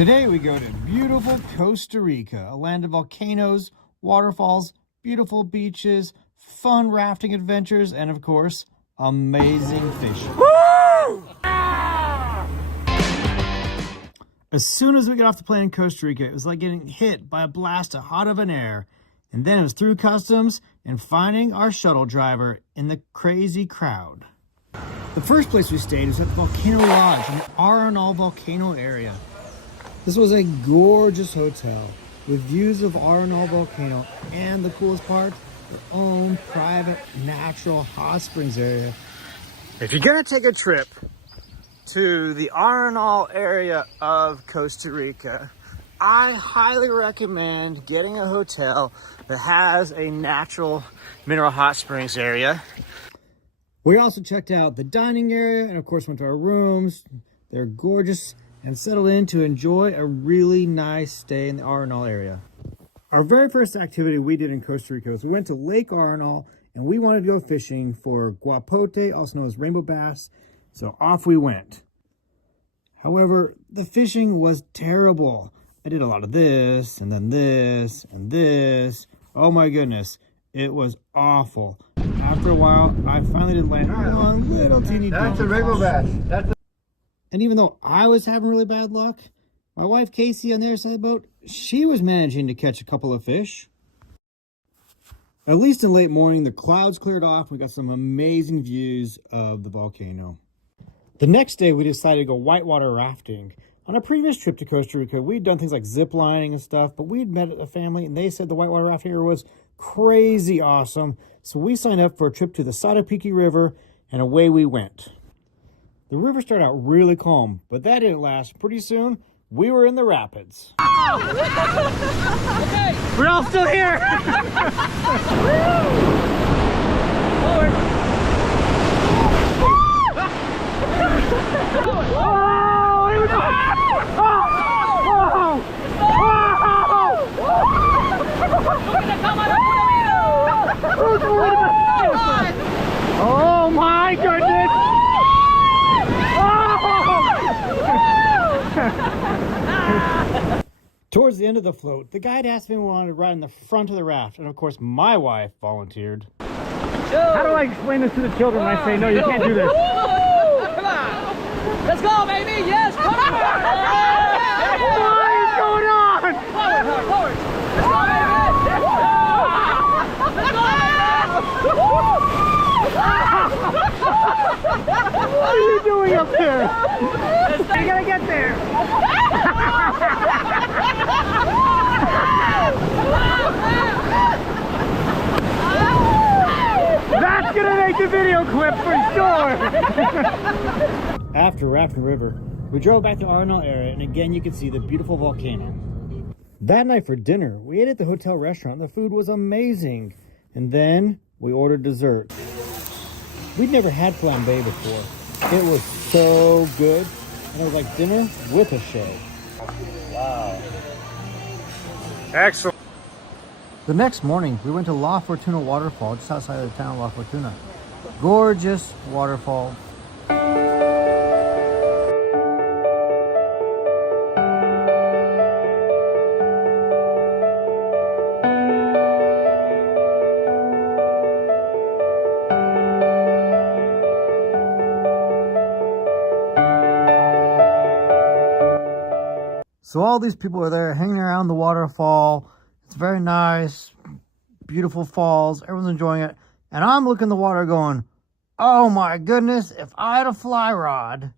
Today we go to beautiful Costa Rica, a land of volcanoes, waterfalls, beautiful beaches, fun rafting adventures, and of course, amazing fishing. As soon as we got off the plane in Costa Rica, it was like getting hit by a blast of hot oven air. And then it was through customs and finding our shuttle driver in the crazy crowd. The first place we stayed was at the Volcano Lodge in the Arenal volcano area. This was a gorgeous hotel with views of Arenal volcano and the coolest part, their own private natural hot springs area. If you're gonna take a trip to the Arenal area of Costa Rica, I highly recommend getting a hotel that has a natural mineral hot springs area. We also checked out the dining area and of course went to our rooms. They're gorgeous and settled in to enjoy a really nice stay in the Arenal area. Our very first activity we did in Costa Rica was we went to Lake Arenal and we wanted to go fishing for guapote, also known as rainbow bass. So off we went. However, the fishing was terrible. I did a lot of this and then this and this. Oh my goodness, it was awful. After a while, I finally did land one little teeny. That's a rainbow bass. And even though I was having really bad luck, my wife Casey on the other side of the boat, she was managing to catch a couple of fish. At least in late morning, the clouds cleared off. We got some amazing views of the volcano. The next day, we decided to go whitewater rafting. On a previous trip to Costa Rica, we'd done things like zip lining and stuff, but we'd met a family and they said the whitewater rafting area was crazy awesome. So we signed up for a trip to the Sarapiqui River and away we went. The river started out really calm, but that didn't last. Pretty soon, we were in the rapids. Okay. We're all still here. Forward. Oh my goodness! Towards the end of the float, the guide asked me if we wanted to ride in the front of the raft, and of course my wife volunteered. How do I explain this to the children when I say, no, you can't do this? Come on! Let's go, baby! Yes! Come on! What is going on? Forward! Forward! Let's go, baby! Let's go, baby! What are you doing up there? You gotta get there. That's gonna make the video clip for sure. After rafting the river, we drove back to Arenal area, and again you can see the beautiful volcano. That night for dinner, we ate at the hotel restaurant. The food was amazing. And then we ordered dessert. We'd never had flambe before. It was so good. And it was like dinner with a show. Wow. Excellent. The next morning, we went to La Fortuna Waterfall, just outside of the town of La Fortuna. Gorgeous waterfall. So all these people are there hanging around the waterfall. It's very nice, beautiful falls. Everyone's enjoying it. And I'm looking in the water going, oh my goodness, if I had a fly rod.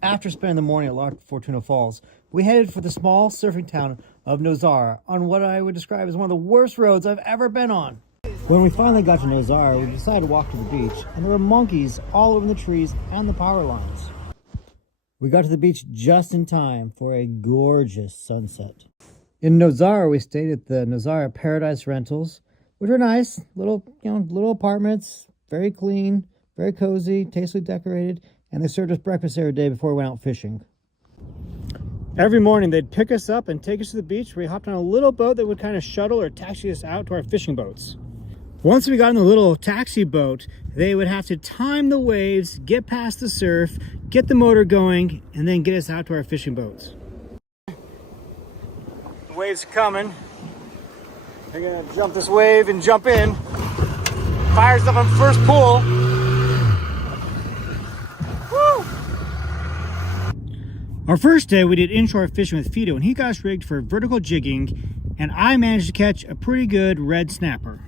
After spending the morning at La Fortuna Falls, we headed for the small surfing town of Nozara on what I would describe as one of the worst roads I've ever been on. When we finally got to Nozara, we decided to walk to the beach, and there were monkeys all over the trees and the power lines. We got to the beach just in time for a gorgeous sunset. In Nozara, we stayed at the Nozara Paradise Rentals, which were nice, little apartments, very clean, very cozy, tastefully decorated, and they served us breakfast every day before we went out fishing. Every morning, they'd pick us up and take us to the beach where we hopped on a little boat that would kind of shuttle or taxi us out to our fishing boats. Once we got in the little taxi boat, they would have to time the waves, get past the surf, get the motor going, and then get us out to our fishing boats. Waves are coming. They're gonna jump this wave and jump in. Fires up on first pull. Woo! Our first day we did inshore fishing with Fido, and he got us rigged for vertical jigging, and I managed to catch a pretty good red snapper.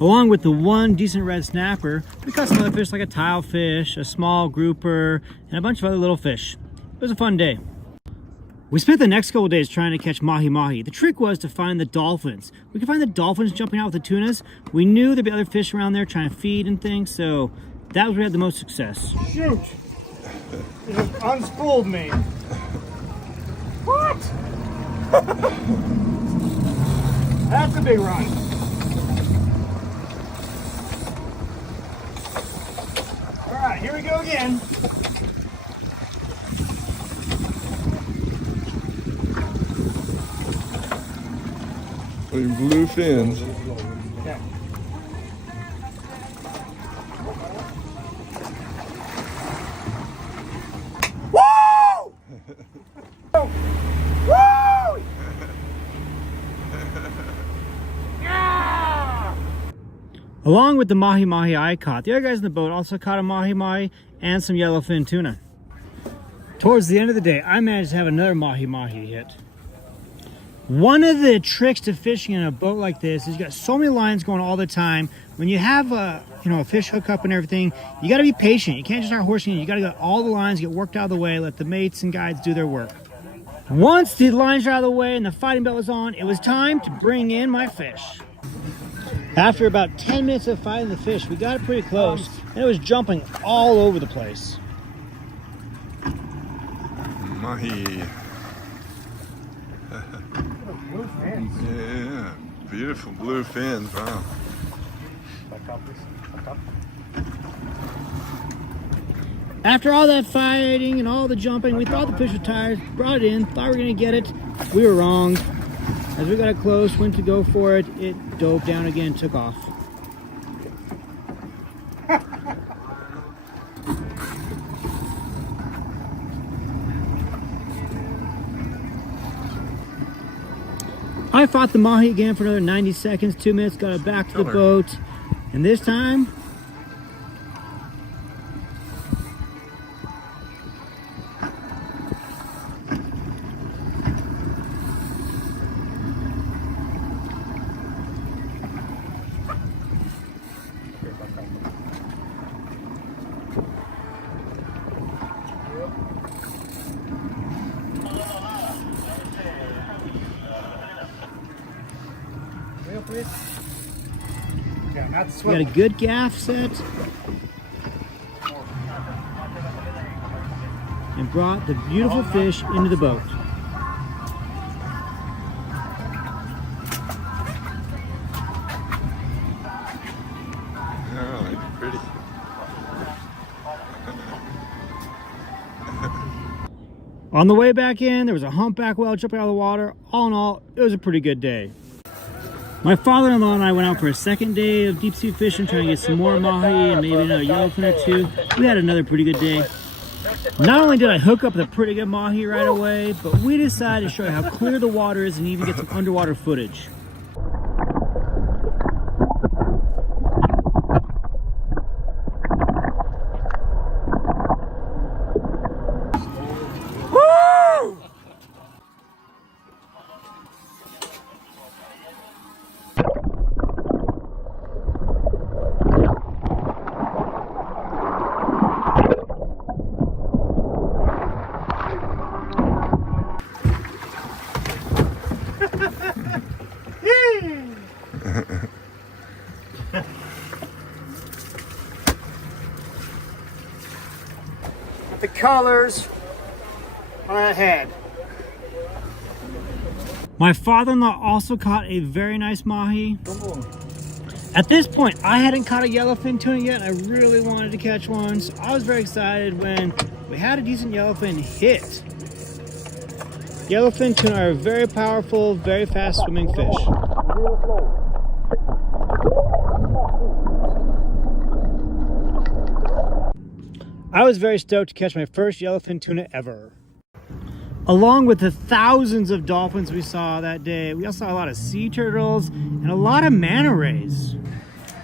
Along with the one decent red snapper, we caught some other fish like a tilefish, a small grouper, and a bunch of other little fish. It was a fun day. We spent the next couple of days trying to catch mahi-mahi. The trick was to find the dolphins. We could find the dolphins jumping out with the tunas. We knew there'd be other fish around there trying to feed and things, so that was where we had the most success. Shoot! You just unspooled me. What? That's a big run. All right, here we go again. With blue fins. Okay. Woo! Woo! Yeah! Along with the mahi-mahi I caught, the other guys in the boat also caught a mahi-mahi and some yellowfin tuna. Towards the end of the day, I managed to have another mahi-mahi hit. One of the tricks to fishing in a boat like this is you got so many lines going all the time. When you have a fish hook up and everything, you got to be patient. You can't just start horsing it. You got to get all the lines, get worked out of the way, let the mates and guides do their work. Once the lines are out of the way and the fighting belt was on, it was time to bring in my fish. After about 10 minutes of fighting the fish, we got it pretty close, and it was jumping all over the place. Mahi. Blue fins. Yeah, beautiful blue fins. Wow. After all that fighting and all the jumping, we thought the fish was tired, brought it in, thought we were going to get it. We were wrong. As we got it close, went to go for it, it dove down again, took off. I fought the mahi again for another 90 seconds, 2 minutes, got it back to the boat, and this time, Yeah, not we swim. got a good gaff set, and brought the beautiful fish into the boat. Oh, they're pretty. On the way back in, there was a humpback whale jumping out of the water. All in all, it was a pretty good day. My father-in-law and I went out for a second day of deep sea fishing, trying to get some more mahi and maybe another yellowfin or two. We had another pretty good day. Not only did I hook up with a pretty good mahi right away, but we decided to show you how clear the water is and even get some underwater footage. The colors are ahead. My father-in-law also caught a very nice mahi. At this point, I hadn't caught a yellowfin tuna yet, and I really wanted to catch one, so I was very excited when we had a decent yellowfin hit. Yellowfin tuna are very powerful, very fast swimming fish. I was very stoked to catch my first yellowfin tuna ever. Along with the thousands of dolphins we saw that day, we also saw a lot of sea turtles and a lot of manta rays.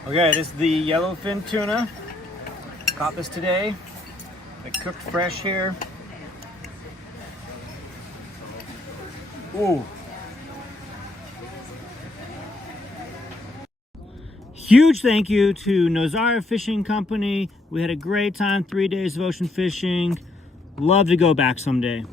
Okay, this is the yellowfin tuna. Caught this today. They cooked fresh here. Ooh. Huge thank you to Nozara Fishing Company. We had a great time, 3 days of ocean fishing. Love to go back someday.